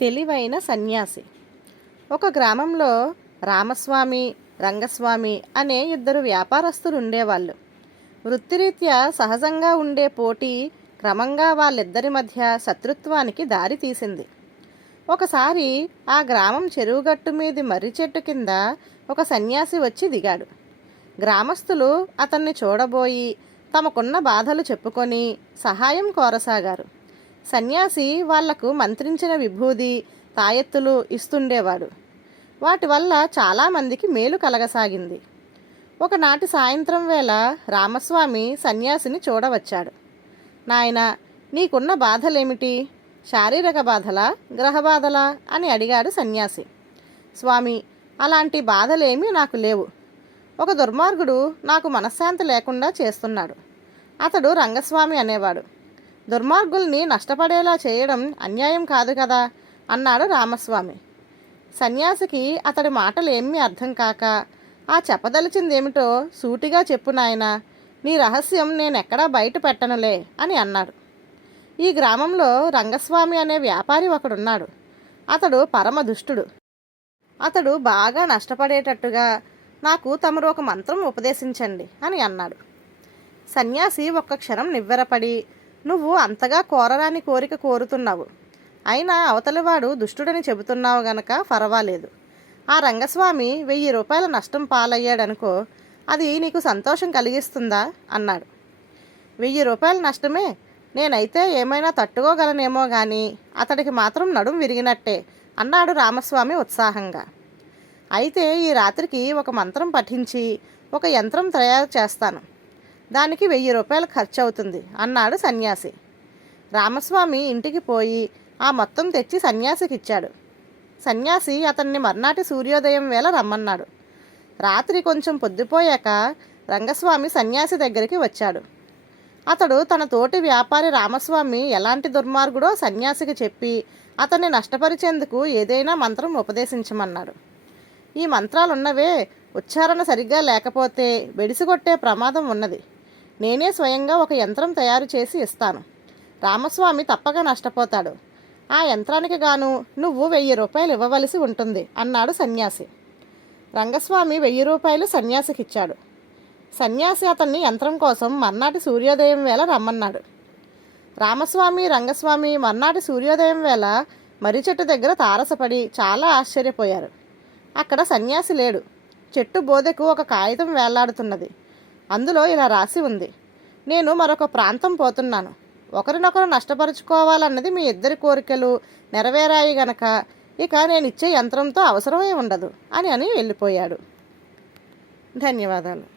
తెలివైన సన్యాసి. ఒక గ్రామంలో రామస్వామి రంగస్వామి అనే ఇద్దరు వ్యాపారస్తులు ఉండేవాళ్ళు వృత్తిరీత్యా సహజంగా ఉండే పోటీ క్రమంగా వాళ్ళిద్దరి మధ్య శత్రుత్వానికి దారి తీసింది. ఒకసారి ఆ గ్రామం చెరువుగట్టు మీది మర్రి చెట్టు కింద ఒక సన్యాసి వచ్చి దిగాడు. గ్రామస్తులు అతన్ని చూడబోయి తమకున్న బాధలు చెప్పుకొని సహాయం కోరసాగారు. సన్యాసి వాళ్ళకు మంత్రించిన విభూది తాయెత్తులు ఇస్తుండేవాడు. వాటి వల్ల చాలామందికి మేలు కలగసాగింది. ఒకనాటి సాయంత్రం వేళ రామస్వామి సన్యాసిని చూడవచ్చాడు. నాయన నీకున్న బాధలేమిటి? శారీరక బాధలా? గ్రహ బాధలా? అని అడిగాడు సన్యాసి. స్వామి అలాంటి బాధలేమీ నాకు లేవు. ఒక దుర్మార్గుడు నాకు మనశ్శాంతి లేకుండా చేస్తున్నాడు. అతడు రంగస్వామి అనేవాడు. దుర్మార్గుల్ని నష్టపడేలా చేయడం అన్యాయం కాదు కదా అన్నాడు రామస్వామి. సన్యాసికి అతడి మాటలేమీ అర్థం కాక ఆ చెప్పదలిచిందేమిటో సూటిగా చెప్పు నాయనా నీ రహస్యం నేనెక్కడా బయట పెట్టనులే అని అన్నాడు. ఈ గ్రామంలో రంగస్వామి అనే వ్యాపారి ఒకడున్నాడు. అతడు పరమ దుష్టుడు. అతడు బాగా నష్టపడేటట్టుగా నాకు తమరు ఒక మంత్రం ఉపదేశించండి అని అన్నాడు. సన్యాసి ఒక్క క్షణం నివ్వెరపడి నువ్వు అంతగా కోరరాని కోరిక కోరుతున్నావు. అయినా అవతలివాడు దుష్టుడని చెబుతున్నావు గనక పర్వాలేదు ఆ రంగస్వామి వెయ్యి రూపాయల నష్టం పాలయ్యాడనుకో అది నీకు సంతోషం కలిగిస్తుందా? అన్నాడు. వెయ్యి రూపాయల నష్టమే? నేనైతే ఏమైనా తట్టుకోగలనేమో కానీ అతడికి మాత్రం నడుం విరిగినట్టే అన్నాడు రామస్వామి ఉత్సాహంగా. అయితే ఈ రాత్రికి ఒక మంత్రం పఠించి ఒక యంత్రం తయారు చేస్తాను. దానికి వెయ్యి రూపాయలు ఖర్చు అవుతుంది అన్నాడు సన్యాసి. రామస్వామి ఇంటికి పోయి ఆ మొత్తం తెచ్చి సన్యాసికి ఇచ్చాడు సన్యాసి అతన్ని మర్నాటి సూర్యోదయం వేళ రమ్మన్నాడు. రాత్రి కొంచెం పొద్దుపోయాక రంగస్వామి సన్యాసి దగ్గరికి వచ్చాడు. అతడు తన తోటి వ్యాపారి రామస్వామి ఎలాంటి దుర్మార్గుడో సన్యాసికి చెప్పి అతన్ని నష్టపరిచేందుకు ఏదైనా మంత్రం ఉపదేశించమన్నాడు. ఈ మంత్రాలున్నవే ఉచ్చారణ సరిగ్గా లేకపోతే బెడిసిగొట్టే ప్రమాదం ఉన్నది. నేనే స్వయంగా ఒక యంత్రం తయారు చేసి ఇస్తాను. రామస్వామి తప్పక నష్టపోతాడు. ఆ యంత్రానికి గాను నువ్వు వెయ్యి రూపాయలు ఇవ్వవలసి ఉంటుంది అన్నాడు సన్యాసి. రంగస్వామి వెయ్యి రూపాయలు సన్యాసికి ఇచ్చాడు సన్యాసి అతన్ని యంత్రం కోసం మర్నాటి సూర్యోదయం వేళ రమ్మన్నాడు. రామస్వామి రంగస్వామి మర్నాటి సూర్యోదయం వేళ మర్రి చెట్టు దగ్గర తారసపడి చాలా ఆశ్చర్యపోయారు. అక్కడ సన్యాసి లేడు. చెట్టు బోదెకు ఒక కాగితం వేలాడుతున్నది. అందులో ఇలా రాసి ఉంది. నేను మరొక ప్రాంతం పోతున్నాను. ఒకరినొకరు నష్టపరుచుకోవాలన్నది మీ ఇద్దరి కోరికలు నెరవేరాయి గనక ఇక నేను ఇచ్చే యంత్రంతో అవసరమే ఉండదు అని అని వెళ్ళిపోయాడు. ధన్యవాదాలు.